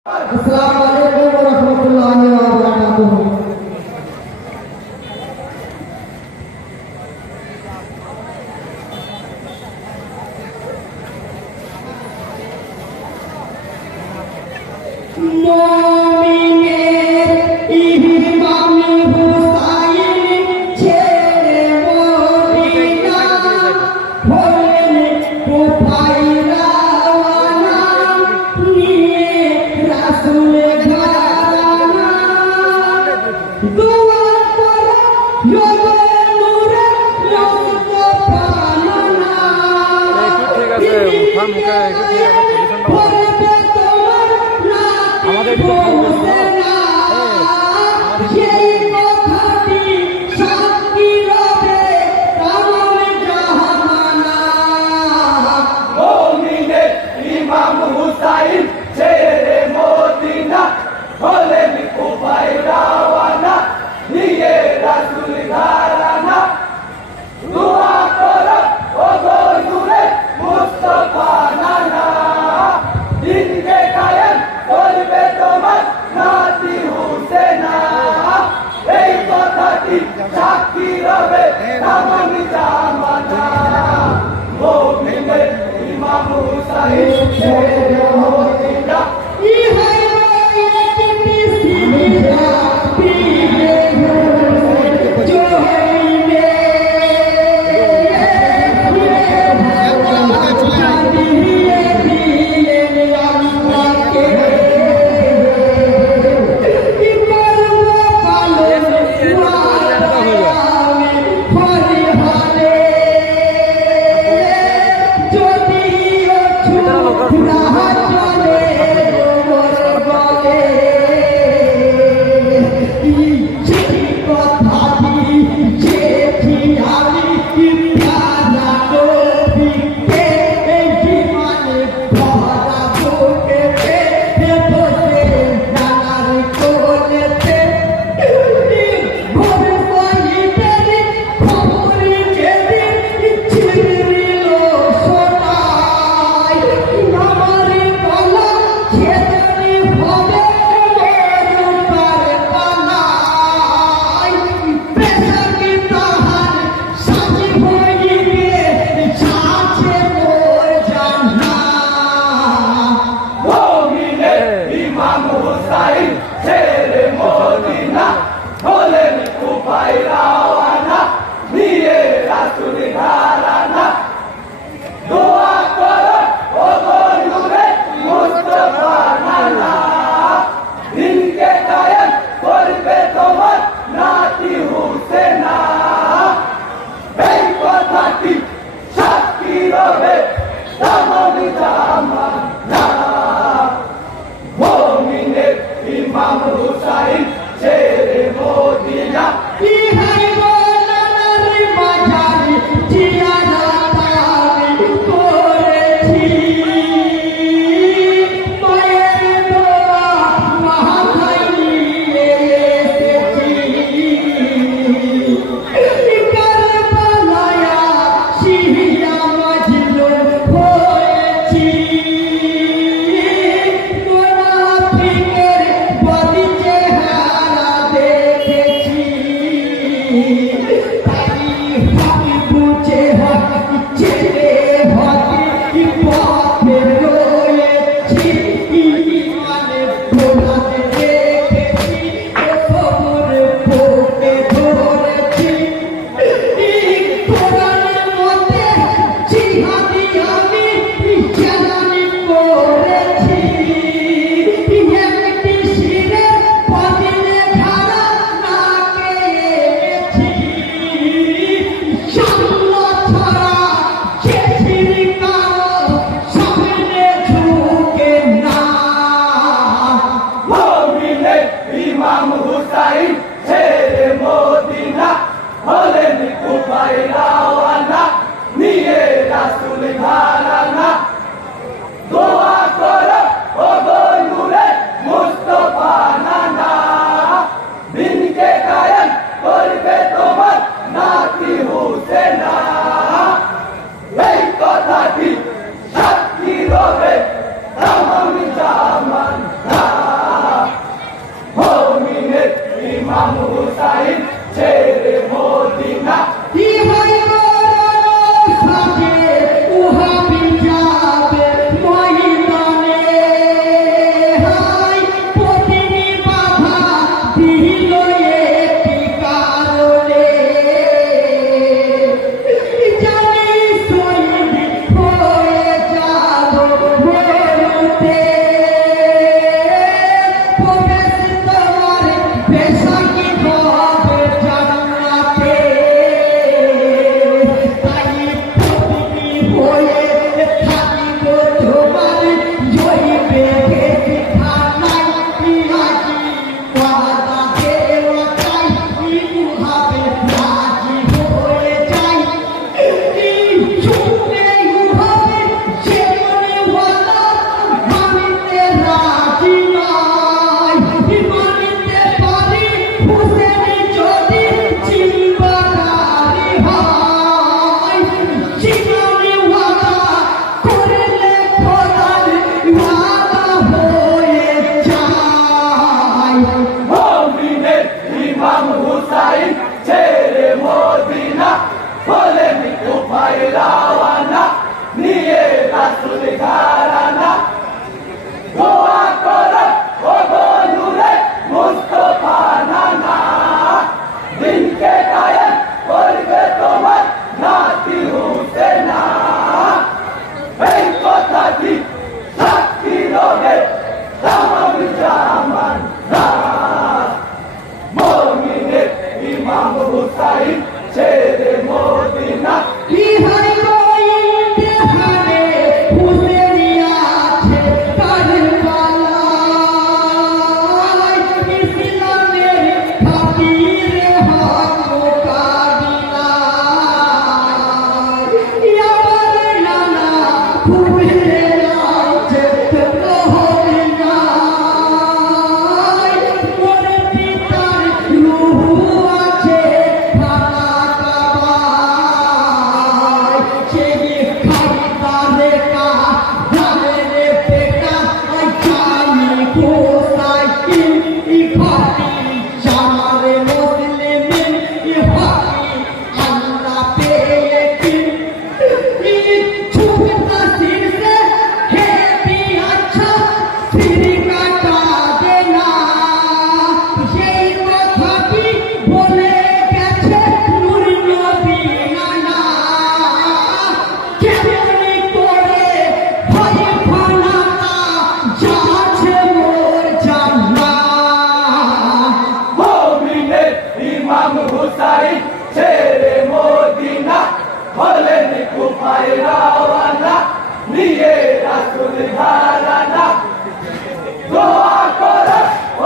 Assalamualaikum warahmatullahi wabarakatuh. কথাটি সাক্ষী রবে, রাম আমি জামান না। হুসাইন ইখাতি জামারে মুসলিমিন ইহাকি আল্লাহ পেয়েছি ছুপতা সির সে হে भी अच्छा सिर काटा देना সেই কথাটি বলে গেছে নূর নবী নানা কেমনি করে হয় ফানাতা যাচ্ছে মোর জান্নাত মুমিনের ইমাম হুসাইন ছেড়ে মদিনা হলেন কুফায় রওয়ানা নিয়ে রাসূল ঘরানা দোয়া করে ও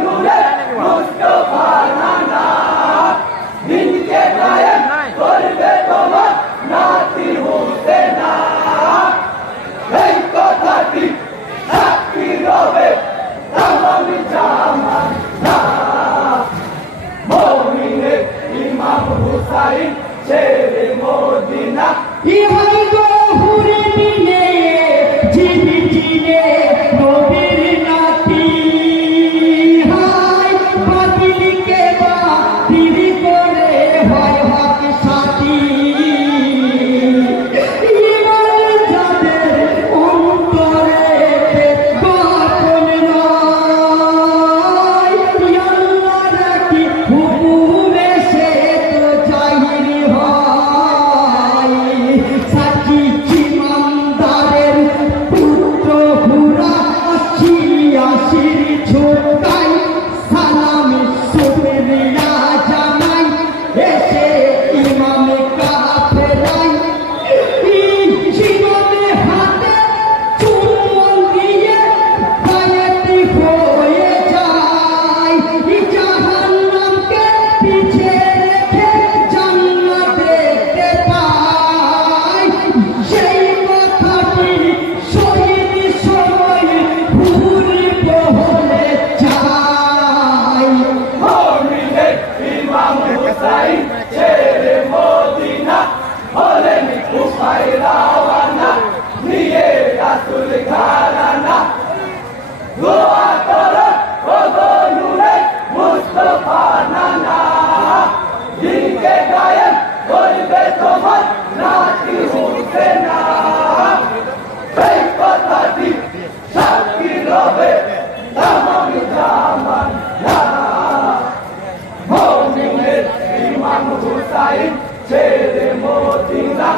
নূরে মুস্তাফা নানা দিনকে কায়েম করবে তোমার নাতি হুসেনা এই কথাটি সাক্ষী রবে তামাম জামানা মুমিনের ইমাম হুসাইন ছেড়ে মদিনা ইহাই গো হুরে দিনে জিনে জিনে নবীর নাতি হাই বাতিলকে বাতিল করে হয় হক সাথী ইমান যাদের অন্তরে বাপন নয় আল্লাহ রাখি হুকুমে সে তো জাহির হয় সাকি ইমানদারের পুত্র হুরা আসিয়াছির ছোটাই সালামি সুবরিয়া জামাই এসে ইমামে কাফেলাই জীবনে হাতে চুম্বন দিয়ে বায়াতি হয়ে যায় জাহান্নামকে পিছে রেখে জান্নাত দেখতে পায় সেই কথাটি শহীদ সময় ভুরি বহলে যায় মুমিনের ইমাম হুসাইন ছেড়ে মদিনা হলেন কুফায় রওয়ানা নিয়ে রাসূল ঘরানা দোয়া করো ও নূরে মুস্তাফা নানা দিনকে কায়েম করবে তোমার নাতি হুসেনা এই কথাটি সাক্ষী রবে তামাম জামানা মুমিনের ইমাম হুসাইন ছেড়ে মদিনা